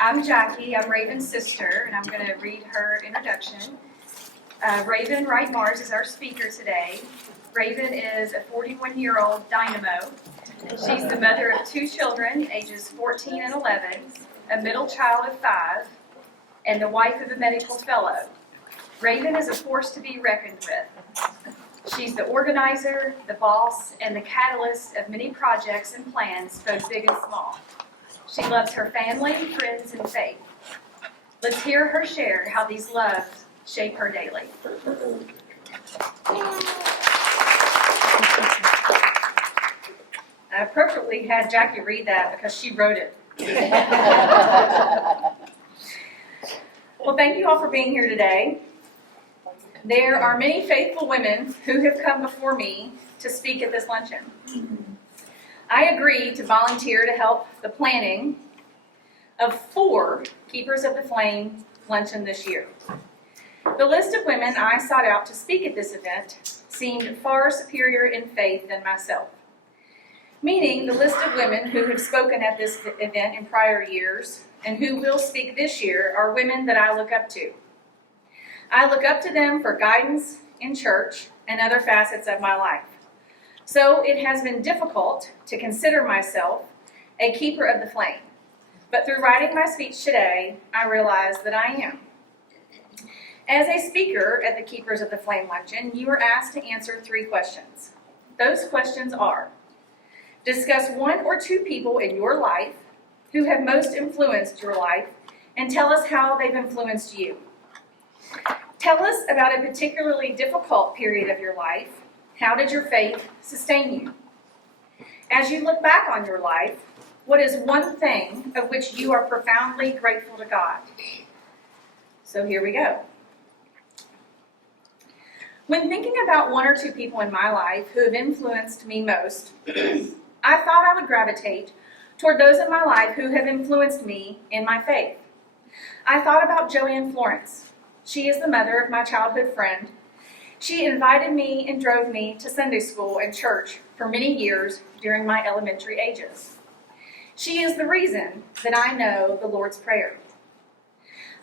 I'm Jackie. I'm Raven's sister, and I'm going to read her introduction. Ravin Wright Mars is our speaker today. Ravin is a 41-year-old dynamo. She's the mother of 2 children, ages 14 and 11, a middle child of 5, and the wife of a medical fellow. Ravin is a force to be reckoned with. She's the organizer, the boss, and the catalyst of many projects and plans, both big and small. She loves her family, friends, and faith. Let's hear her share how these loves shape her daily. I appropriately had Jackie read that because she wrote it. Well, thank you all for being here today. There are many faithful women who have come before me to speak at this luncheon. I agreed to volunteer to help the planning of 4 Keepers of the Flame luncheon this year. The list of women I sought out to speak at this event seemed far superior in faith than myself, meaning the list of women who have spoken at this event in prior years and who will speak this year are women that I look up to. I look up to them for guidance in church and other facets of my life. So it has been difficult to consider myself a keeper of the flame. But through writing my speech today, I realize that I am. As a speaker at the Keepers of the Flame Luncheon, you are asked to answer 3 questions. Those questions are: discuss 1 or 2 people in your life who have most influenced your life and tell us how they've influenced you. Tell us about a particularly difficult period of your life. How did your faith sustain you? As you look back on your life, what is one thing of which you are profoundly grateful to God? So here we go. When thinking about 1 or 2 people in my life who have influenced me most, I thought I would gravitate toward those in my life who have influenced me in my faith. I thought about Joanne Florence. She is the mother of my childhood friend. She invited me and drove me to Sunday school and church for many years during my elementary ages. She is the reason that I know the Lord's Prayer.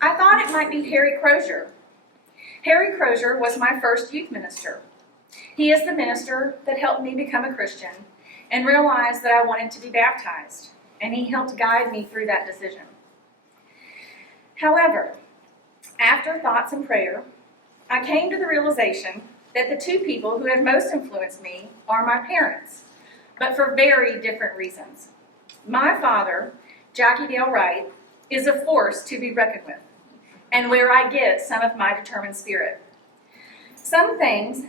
I thought it might be Harry Crozier. Harry Crozier was my first youth minister. He is the minister that helped me become a Christian and realize that I wanted to be baptized, and he helped guide me through that decision. However, after thoughts and prayer, I came to the realization that the 2 people who have most influenced me are my parents, but for very different reasons. My father, Jackie Dale Wright, is a force to be reckoned with, and where I get some of my determined spirit. Some things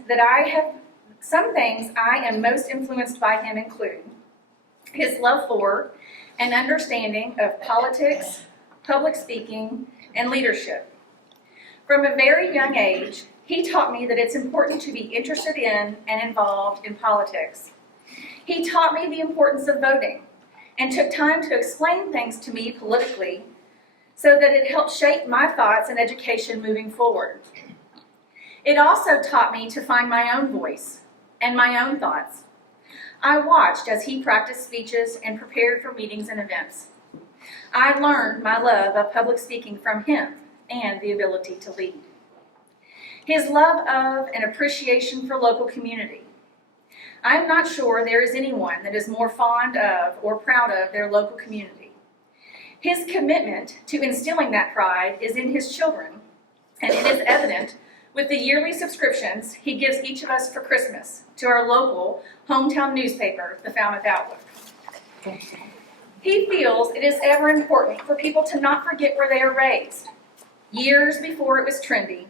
I am most influenced by him include his love for and understanding of politics, public speaking, and leadership. From a very young age, he taught me that it's important to be interested in and involved in politics. He taught me the importance of voting and took time to explain things to me politically so that it helped shape my thoughts and education moving forward. It also taught me to find my own voice and my own thoughts. I watched as he practiced speeches and prepared for meetings and events. I learned my love of public speaking from him and the ability to lead. His love of and appreciation for local community. I'm not sure there is anyone that is more fond of or proud of their local community. His commitment to instilling that pride is in his children, and it is evident with the yearly subscriptions he gives each of us for Christmas to our local hometown newspaper, the Falmouth Outlook. He feels it is ever important for people to not forget where they are raised. Years before it was trendy,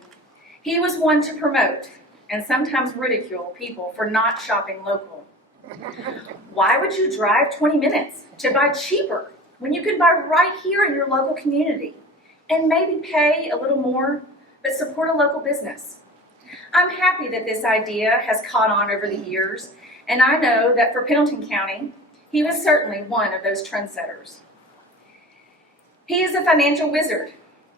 he was one to promote and sometimes ridicule people for not shopping local. Why would you drive 20 minutes to buy cheaper when you could buy right here in your local community and maybe pay a little more but support a local business? I'm happy that this idea has caught on over the years, and I know that for Pendleton County, he was certainly one of those trendsetters. He is a financial wizard.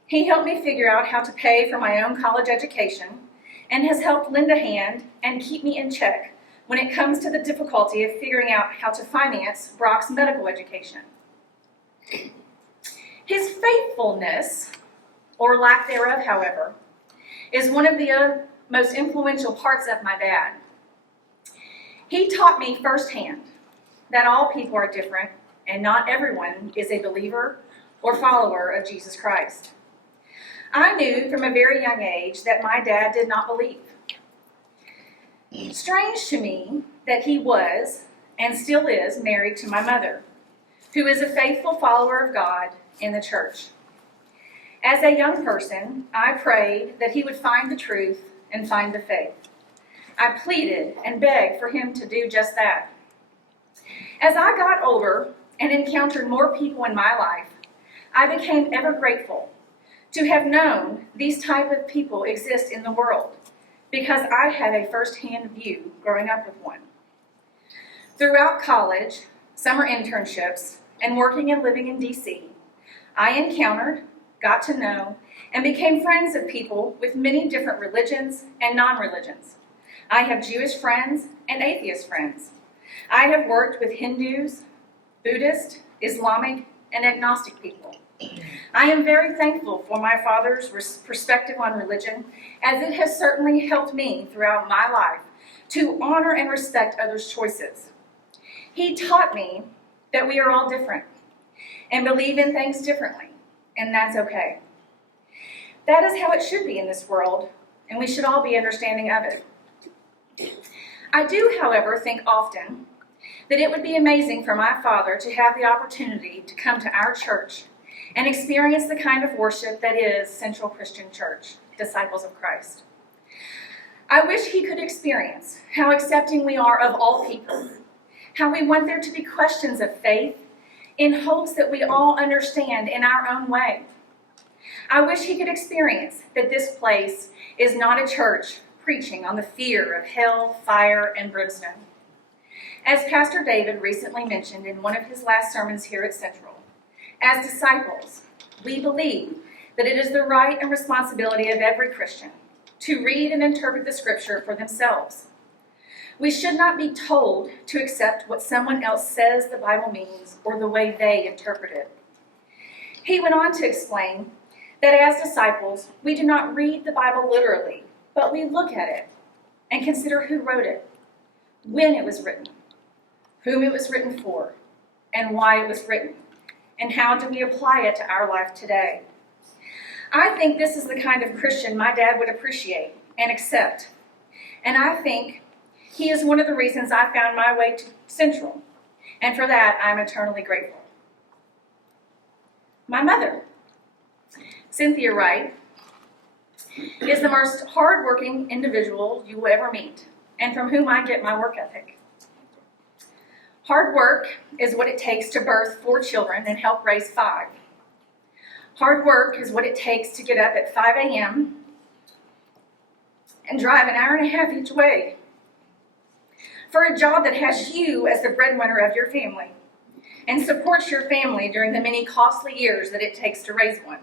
He helped me figure out how to pay for my own college education and has helped lend a hand and keep me in check when it comes to the difficulty of figuring out how to finance Brock's medical education. His faithfulness, or lack thereof, however, is one of the most influential parts of my dad. He taught me firsthand that all people are different and not everyone is a believer or follower of Jesus Christ. I knew from a very young age that my dad did not believe. Strange to me that he was, and still is, married to my mother, who is a faithful follower of God in the church. As a young person, I prayed that he would find the truth and find the faith. I pleaded and begged for him to do just that. As I got older and encountered more people in my life, I became ever grateful to have known these type of people exist in the world, because I had a first-hand view growing up with one. Throughout college, summer internships, and working and living in D.C., I encountered, got to know, and became friends of people with many different religions and non-religions. I have Jewish friends and atheist friends. I have worked with Hindus, Buddhist, Islamic, and agnostic people. I am very thankful for my father's perspective on religion, as it has certainly helped me throughout my life to honor and respect others' choices. He taught me that we are all different and believe in things differently, and that's okay. That is how it should be in this world, and we should all be understanding of it. I do, however, think often that it would be amazing for my father to have the opportunity to come to our church and experience the kind of worship that is Central Christian Church, Disciples of Christ. I wish he could experience how accepting we are of all people, how we want there to be questions of faith in hopes that we all understand in our own way. I wish he could experience that this place is not a church preaching on the fear of hell, fire, and brimstone. As Pastor David recently mentioned in one of his last sermons here at Central, as disciples, we believe that it is the right and responsibility of every Christian to read and interpret the Scripture for themselves. We should not be told to accept what someone else says the Bible means or the way they interpret it. He went on to explain that as disciples, we do not read the Bible literally, but we look at it and consider who wrote it, when it was written, whom it was written for, and why it was written, and how do we apply it to our life today. I think this is the kind of Christian my dad would appreciate and accept, and I think he is one of the reasons I found my way to Central, and for that I'm eternally grateful. My mother, Cynthia Wright, is the most hardworking individual you will ever meet, and from whom I get my work ethic. Hard work is what it takes to birth 4 children and help raise 5. Hard work is what it takes to get up at 5 a.m. and drive an hour and a half each way for a job that has you as the breadwinner of your family and supports your family during the many costly years that it takes to raise one.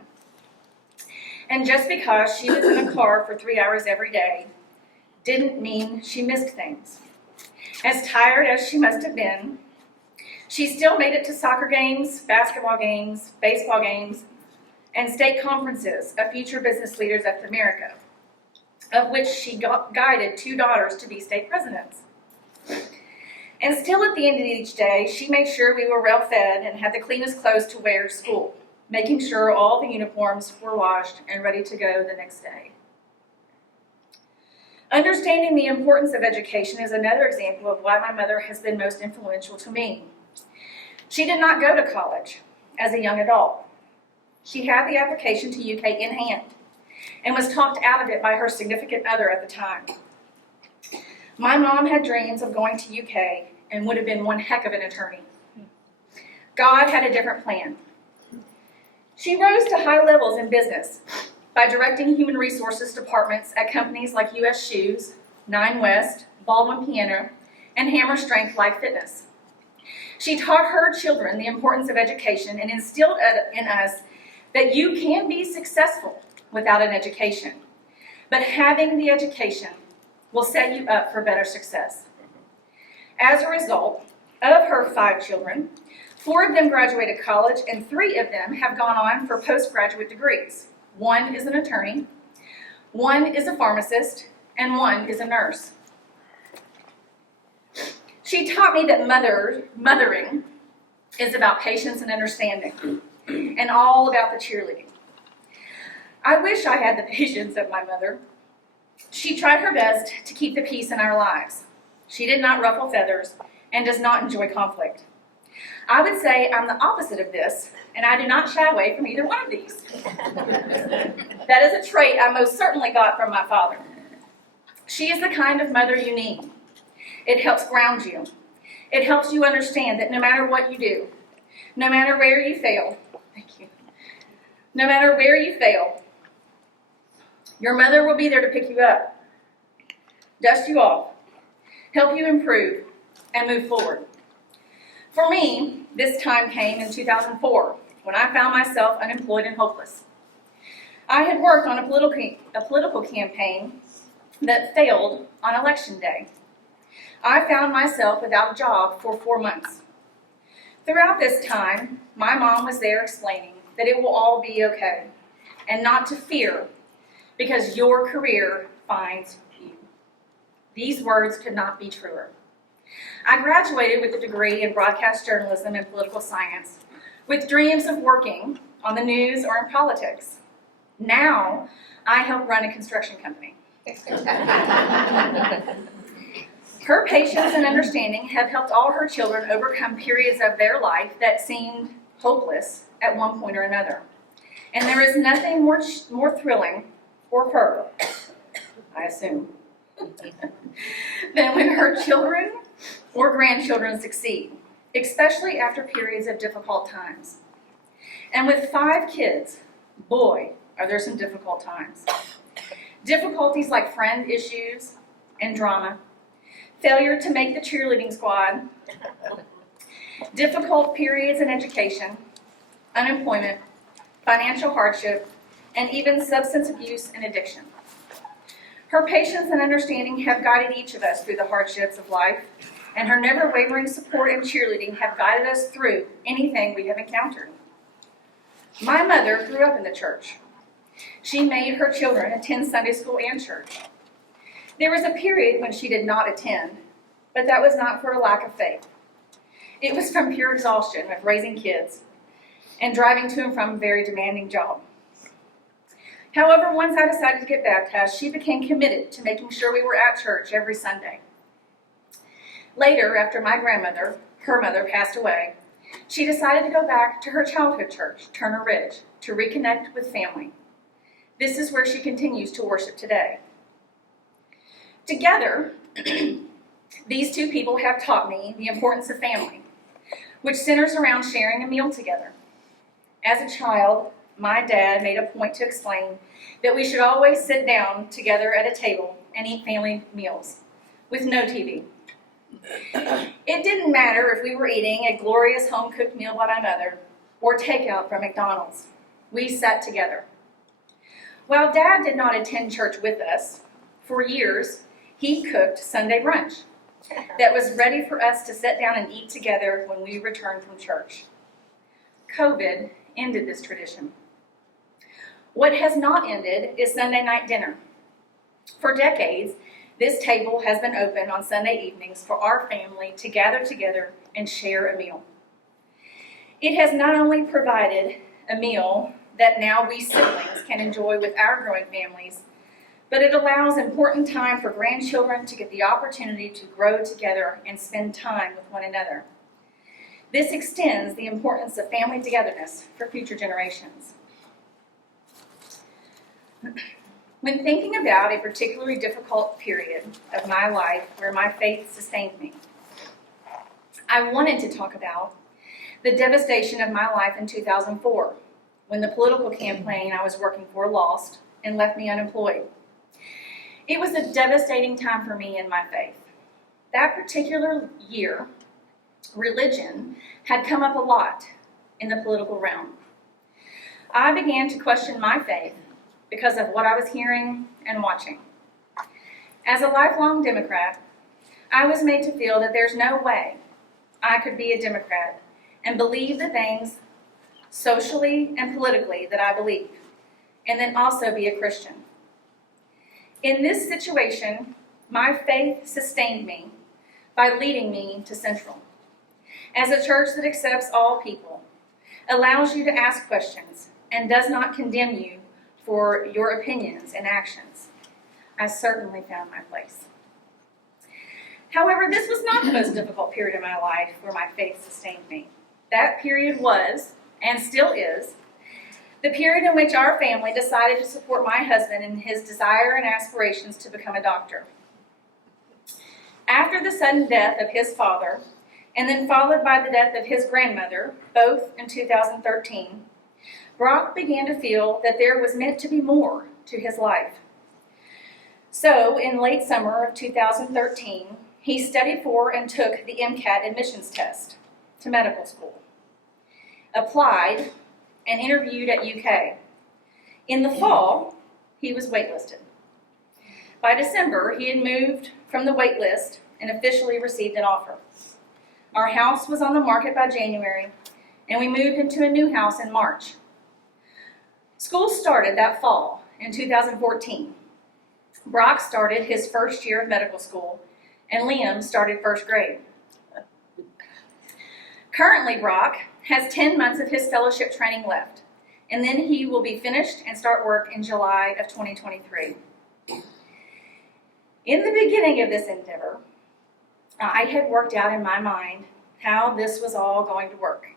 And just because she was in a car for 3 hours every day didn't mean she missed things. As tired as she must have been, she still made it to soccer games, basketball games, baseball games, and state conferences of future business leaders of America, of which she guided 2 daughters to be state presidents. And still at the end of each day, she made sure we were well fed and had the cleanest clothes to wear to school, making sure all the uniforms were washed and ready to go the next day. Understanding the importance of education is another example of why my mother has been most influential to me. She did not go to college as a young adult. She had the application to UK in hand and was talked out of it by her significant other at the time. My mom had dreams of going to UK and would have been one heck of an attorney. God had a different plan. She rose to high levels in business by directing human resources departments at companies like US Shoes, Nine West, Baldwin Piano, and Hammer Strength Life Fitness. She taught her children the importance of education and instilled in us that you can be successful without an education, but having the education will set you up for better success. As a result of her 5 children, 4 of them graduated college, and 3 of them have gone on for postgraduate degrees. 1 is an attorney, 1 is a pharmacist, and 1 is a nurse. She taught me that mothering is about patience and understanding, and all about the cheerleading. I wish I had the patience of my mother. She tried her best to keep the peace in our lives. She did not ruffle feathers and does not enjoy conflict. I would say I'm the opposite of this, and I do not shy away from either one of these. That is a trait I most certainly got from my father. She is the kind of mother you need. It helps ground you. It helps you understand that no matter what you do, no matter where you fail, no matter where you fail, your mother will be there to pick you up, dust you off, help you improve, and move forward. For me, this time came in 2004, when I found myself unemployed and hopeless. I had worked on a political campaign that failed on election day. I found myself without a job for 4 months. Throughout this time, my mom was there explaining that it will all be okay, and not to fear, because your career finds you. These words could not be truer. I graduated with a degree in broadcast journalism and political science, with dreams of working on the news or in politics. Now, I help run a construction company. Her patience and understanding have helped all her children overcome periods of their life that seemed hopeless at one point or another. And there is nothing more thrilling for her, I assume, than when her children or grandchildren succeed, especially after periods of difficult times. And with 5 kids, boy, are there some difficult times. Difficulties like friend issues and drama, failure to make the cheerleading squad, difficult periods in education, unemployment, financial hardship, and even substance abuse and addiction. Her patience and understanding have guided each of us through the hardships of life, and her never-wavering support and cheerleading have guided us through anything we have encountered. My mother grew up in the church. She made her children attend Sunday school and church. There was a period when she did not attend, but that was not for a lack of faith. It was from pure exhaustion of raising kids and driving to and from a very demanding job. However, once I decided to get baptized, she became committed to making sure we were at church every Sunday. Later, after my grandmother, her mother, passed away, she decided to go back to her childhood church, Turner Ridge, to reconnect with family. This is where she continues to worship today. Together, these 2 people have taught me the importance of family, which centers around sharing a meal together. As a child, my dad made a point to explain that we should always sit down together at a table and eat family meals with no TV. It didn't matter if we were eating a glorious home-cooked meal by my mother or takeout from McDonald's. We sat together. While Dad did not attend church with us, for years, he cooked Sunday brunch that was ready for us to sit down and eat together when we returned from church. COVID ended this tradition. What has not ended is Sunday night dinner. For decades, this table has been open on Sunday evenings for our family to gather together and share a meal. It has not only provided a meal that now we siblings can enjoy with our growing families, but it allows important time for grandchildren to get the opportunity to grow together and spend time with one another. This extends the importance of family togetherness for future generations. When thinking about a particularly difficult period of my life where my faith sustained me, I wanted to talk about the devastation of my life in 2004, when the political campaign I was working for lost and left me unemployed. It was a devastating time for me in my faith. That particular year, religion had come up a lot in the political realm. I began to question my faith because of what I was hearing and watching. As a lifelong Democrat, I was made to feel that there's no way I could be a Democrat and believe the things socially and politically that I believe, and then also be a Christian. In this situation, my faith sustained me by leading me to Central. As a church that accepts all people, allows you to ask questions, and does not condemn you for your opinions and actions, I certainly found my place. However, this was not the most difficult period of my life where my faith sustained me. That period was, and still is, the period in which our family decided to support my husband in his desire and aspirations to become a doctor. After the sudden death of his father, and then followed by the death of his grandmother, both in 2013, Brock began to feel that there was meant to be more to his life. So, in late summer of 2013, he studied for and took the MCAT admissions test to medical school, applied, and interviewed at UK. In the fall, he was waitlisted. By December, he had moved from the wait list and officially received an offer. Our house was on the market by January, and we moved into a new house in March. School started that fall in 2014. Brock started his first year of medical school, and Liam started first grade. Currently, Brock has 10 months of his fellowship training left, and then he will be finished and start work in July of 2023. In the beginning of this endeavor, I had worked out in my mind how this was all going to work.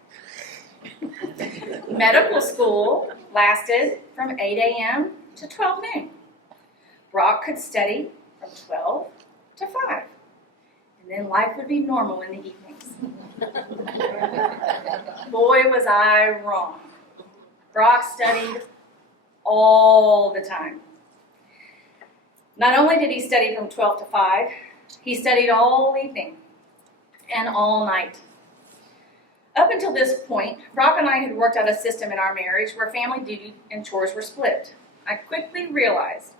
Medical school lasted from 8 a.m. to 12 noon. Brock could study from 12 to 5, and then life would be normal in the evenings. Boy, was I wrong. Brock studied all the time. Not only did he study from 12 to 5, he studied all evening and all night. Up until this point, Brock and I had worked out a system in our marriage where family duty and chores were split. I quickly realized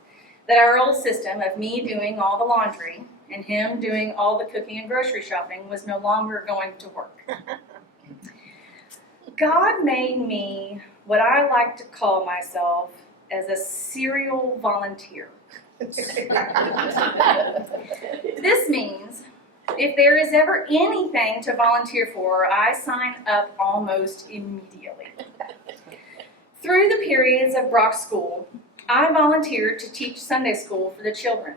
that our old system of me doing all the laundry and him doing all the cooking and grocery shopping was no longer going to work. God made me what I like to call myself as a serial volunteer. This means if there is ever anything to volunteer for, I sign up almost immediately. Through the periods of Brock's school, I volunteered to teach Sunday school for the children.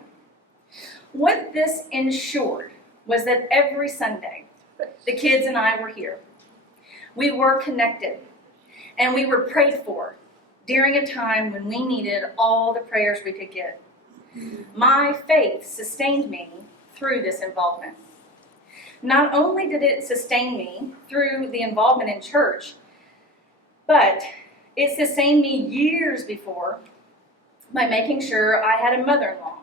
What this ensured was that every Sunday, the kids and I were here. We were connected, and we were prayed for during a time when we needed all the prayers we could get. My faith sustained me through this involvement. Not only did it sustain me through the involvement in church, but it sustained me years before by making sure I had a mother-in-law.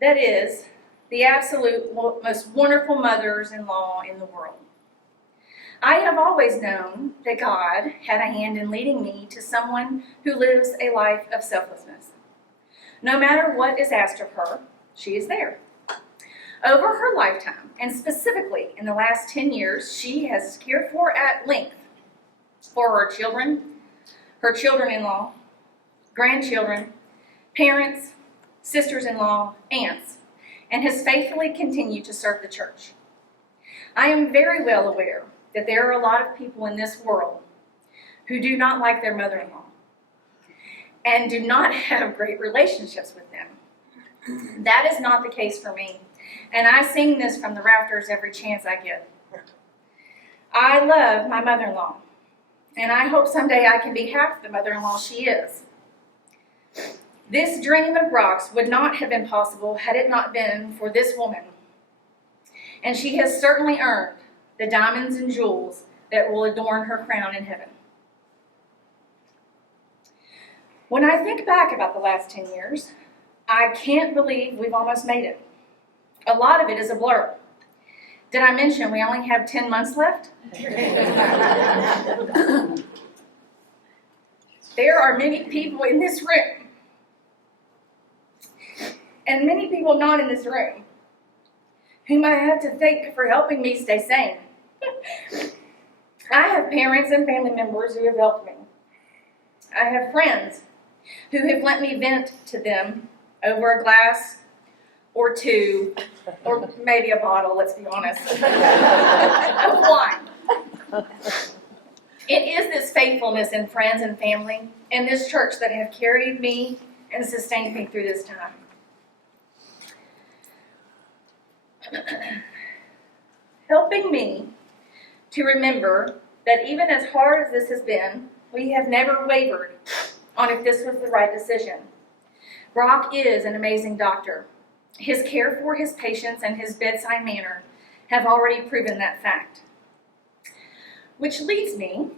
That is, the absolute most wonderful mothers-in-law in the world. I have always known that God had a hand in leading me to someone who lives a life of selflessness. No matter what is asked of her, she is there. Over her lifetime, and specifically in the last 10 years, she has cared for at length for her children, her children-in-law, grandchildren, parents, sisters-in-law, aunts, and has faithfully continued to serve the church. I am very well aware that there are a lot of people in this world who do not like their mother-in-law and do not have great relationships with them. That is not the case for me, and I sing this from the rafters every chance I get. I love my mother-in-law, and I hope someday I can be half the mother-in-law she is. This dream of Brock's would not have been possible had it not been for this woman, and she has certainly earned the diamonds and jewels that will adorn her crown in heaven. When I think back about the last 10 years, I can't believe we've almost made it. A lot of it is a blur. Did I mention we only have 10 months left? There are many people in this room, and many people not in this room, whom I have to thank for helping me stay sane. I have parents and family members who have helped me. I have friends who have let me vent to them over a glass or two, or maybe a bottle, let's be honest, of wine. It is this faithfulness in friends and family and this church that have carried me and sustained me through this time. Helping me to remember that even as hard as this has been, we have never wavered on if this was the right decision. Brock is an amazing doctor. His care for his patients and his bedside manner have already proven that fact. Which leads me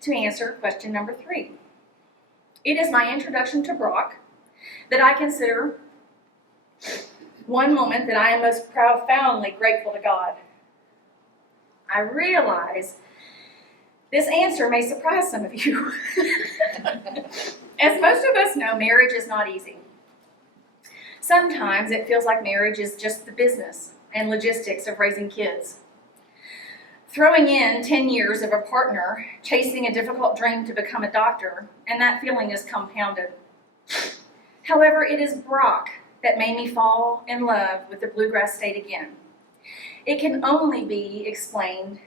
to answer question number 3. It is my introduction to Brock that I consider one moment that I am most profoundly grateful to God. I realize this answer may surprise some of you. As most of us know, marriage is not easy. Sometimes it feels like marriage is just the business and logistics of raising kids. Throwing in 10 years of a partner chasing a difficult dream to become a doctor, and that feeling is compounded. However, it is Brock that made me fall in love with the Bluegrass State again. It can only be explained,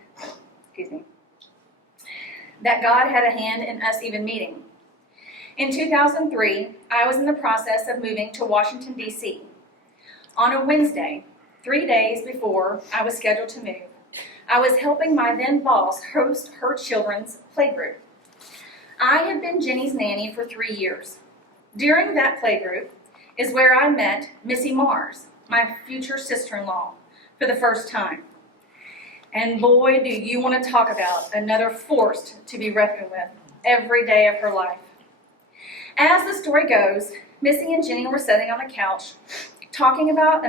that God had a hand in us even meeting. In 2003, I was in the process of moving to Washington, D.C. On a Wednesday, 3 days before I was scheduled to move, I was helping my then boss host her children's playgroup. I had been Jenny's nanny for 3 years. During that playgroup is where I met Missy Mars, my future sister-in-law, for the first time. And boy, do you want to talk about another force to be reckoned with every day of her life. As the story goes, Missy and Jenny were sitting on the couch talking about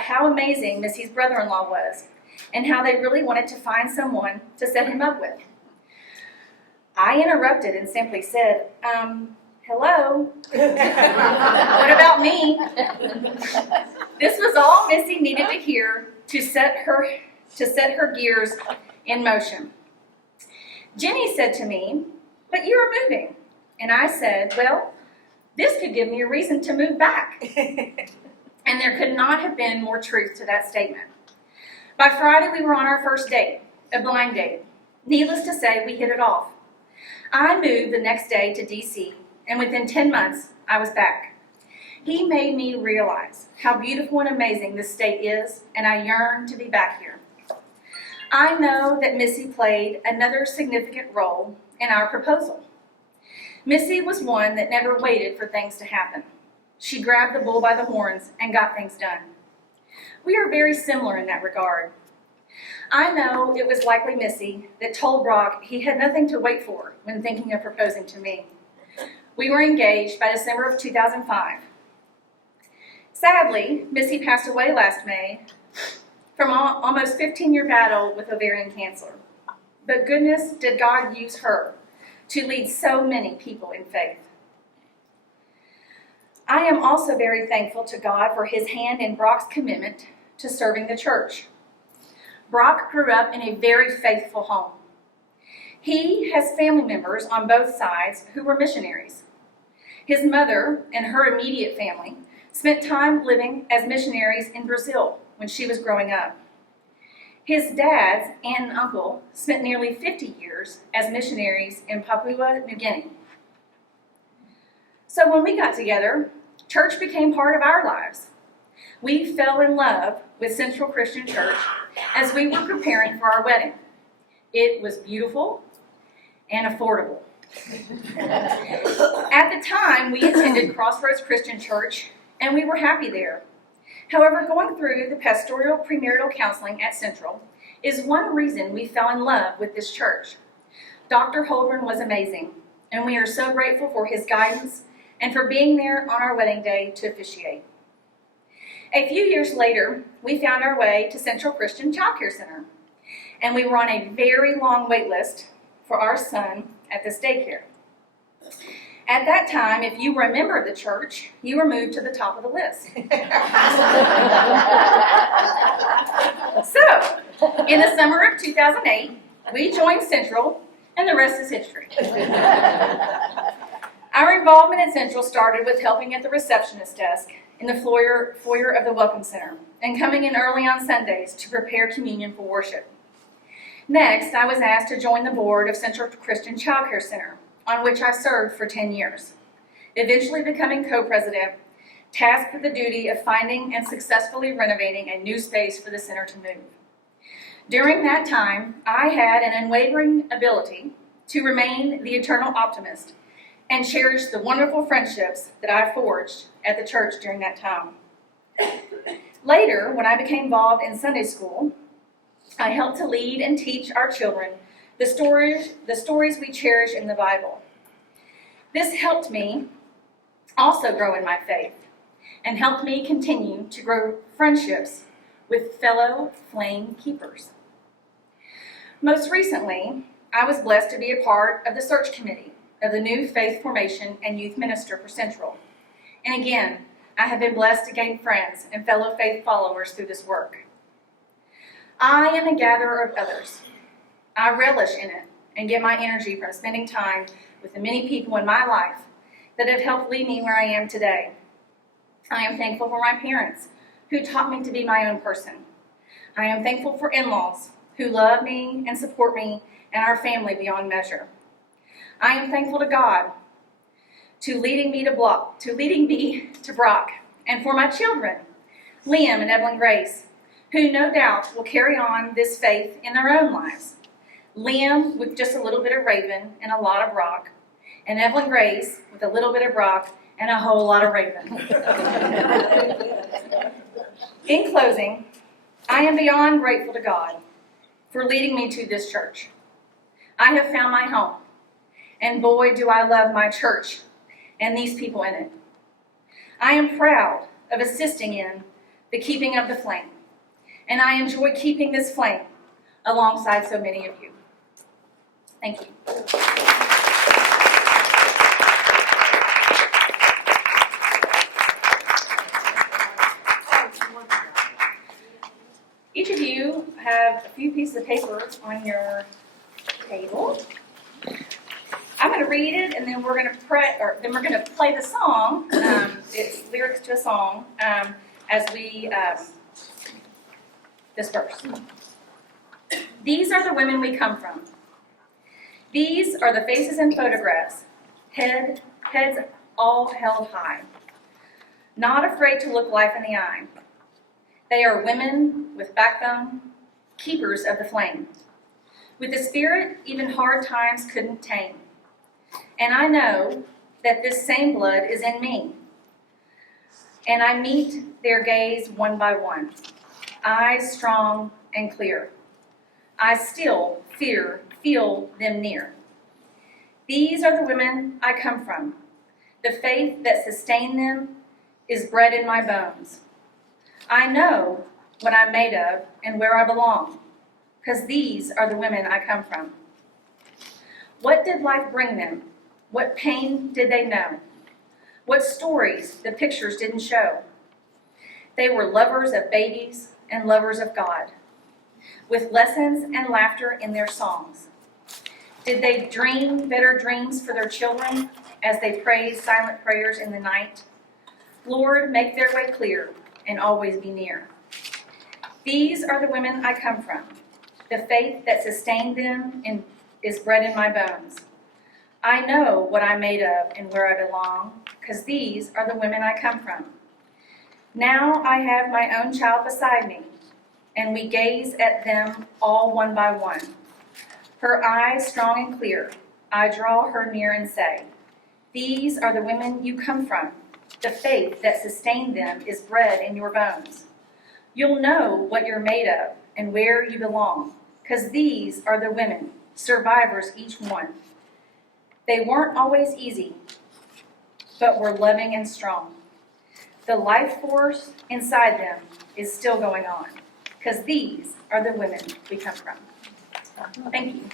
how amazing Missy's brother-in-law was and how they really wanted to find someone to set him up with. I interrupted and simply said, hello? What about me? This was all Missy needed to hear to set her gears in motion. Jenny said to me, but you are moving. And I said, well, this could give me a reason to move back. And there could not have been more truth to that statement. By Friday, we were on our first date, a blind date. Needless to say, we hit it off. I moved the next day to D.C., and within 10 months, I was back. He made me realize how beautiful and amazing this state is, and I yearn to be back here. I know that Missy played another significant role in our proposal. Missy was one that never waited for things to happen. She grabbed the bull by the horns and got things done. We are very similar in that regard. I know it was likely Missy that told Brock he had nothing to wait for when thinking of proposing to me. We were engaged by December of 2005. Sadly, Missy passed away last May from almost 15-year battle with ovarian cancer. But goodness, did God use her to lead so many people in faith. I am also very thankful to God for his hand in Brock's commitment to serving the church. Brock grew up in a very faithful home. He has family members on both sides who were missionaries. His mother and her immediate family spent time living as missionaries in Brazil when she was growing up. His dad's aunt and uncle spent nearly 50 years as missionaries in Papua New Guinea. So when we got together, church became part of our lives. We fell in love with Central Christian Church as we were preparing for our wedding. It was beautiful and affordable. At the time, we attended Crossroads Christian Church, and we were happy there. However, going through the pastoral premarital counseling at Central is one reason we fell in love with this church. Dr. Holdren was amazing, and we are so grateful for his guidance and for being there on our wedding day to officiate. A few years later, we found our way to Central Christian Child Care Center, and we were on a very long wait list for our son at this daycare. At that time, if you were a member of the church, you were moved to the top of the list. So, in the summer of 2008, We joined Central, and the rest is history. Our involvement at Central started with helping at the receptionist desk in the foyer of the Welcome Center and coming in early on Sundays to prepare communion for worship. Next, I was asked to join the board of Central Christian Child Care Center, on which I served for 10 years, eventually becoming co-president, tasked with the duty of finding and successfully renovating a new space for the center to move. During that time, I had an unwavering ability to remain the eternal optimist and cherish the wonderful friendships that I forged at the church during that time. Later, when I became involved in Sunday school, I helped to lead and teach our children the stories we cherish in the Bible. This helped me also grow in my faith and helped me continue to grow friendships with fellow flame keepers. Most recently, I was blessed to be a part of the search committee of the new faith formation and youth minister for Central. And again, I have been blessed to gain friends and fellow faith followers through this work. I am a gatherer of others. I relish in it and get my energy from spending time with the many people in my life that have helped lead me where I am today. I am thankful for my parents who taught me to be my own person. I am thankful for in-laws who love me and support me and our family beyond measure. I am thankful to God to leading me to Brock, and for my children, Liam and Evelyn Grace, who no doubt will carry on this faith in their own lives. Liam with just a little bit of Ravin and a lot of Brock, and Evelyn Grace with a little bit of Brock and a whole lot of Ravin. In closing, I am beyond grateful to God for leading me to this church. I have found my home, and boy, do I love my church and these people in it. I am proud of assisting in the keeping of the flame, and I enjoy keeping this flame alongside so many of you. Thank you. Each of you have a few pieces of paper on your table. I'm going to read it, and then we're going to play the song. It's lyrics to a song as we disperse. These are the women we come from. These are the faces in photographs, heads all held high, not afraid to look life in the eye. They are women with backbone, keepers of the flame, with a spirit even hard times couldn't tame. And I know that this same blood is in me, and I meet their gaze one by one, eyes strong and clear. I still feel them near. These are the women I come from. The faith that sustained them is bred in my bones. I know what I'm made of and where I belong, because these are the women I come from. What did life bring them? What pain did they know? What stories the pictures didn't show? They were lovers of babies and lovers of God, with lessons and laughter in their songs. Did they dream better dreams for their children as they prayed silent prayers in the night? Lord, make their way clear and always be near. These are the women I come from. The faith that sustained them is bred in my bones. I know what I'm made of and where I belong, because these are the women I come from. Now I have my own child beside me, and we gaze at them all one by one. Her eyes strong and clear, I draw her near and say, these are the women you come from. The faith that sustained them is bred in your bones. You'll know what you're made of and where you belong, because these are the women, survivors each one. They weren't always easy, but were loving and strong. The life force inside them is still going on, because these are the women we come from. Thank you.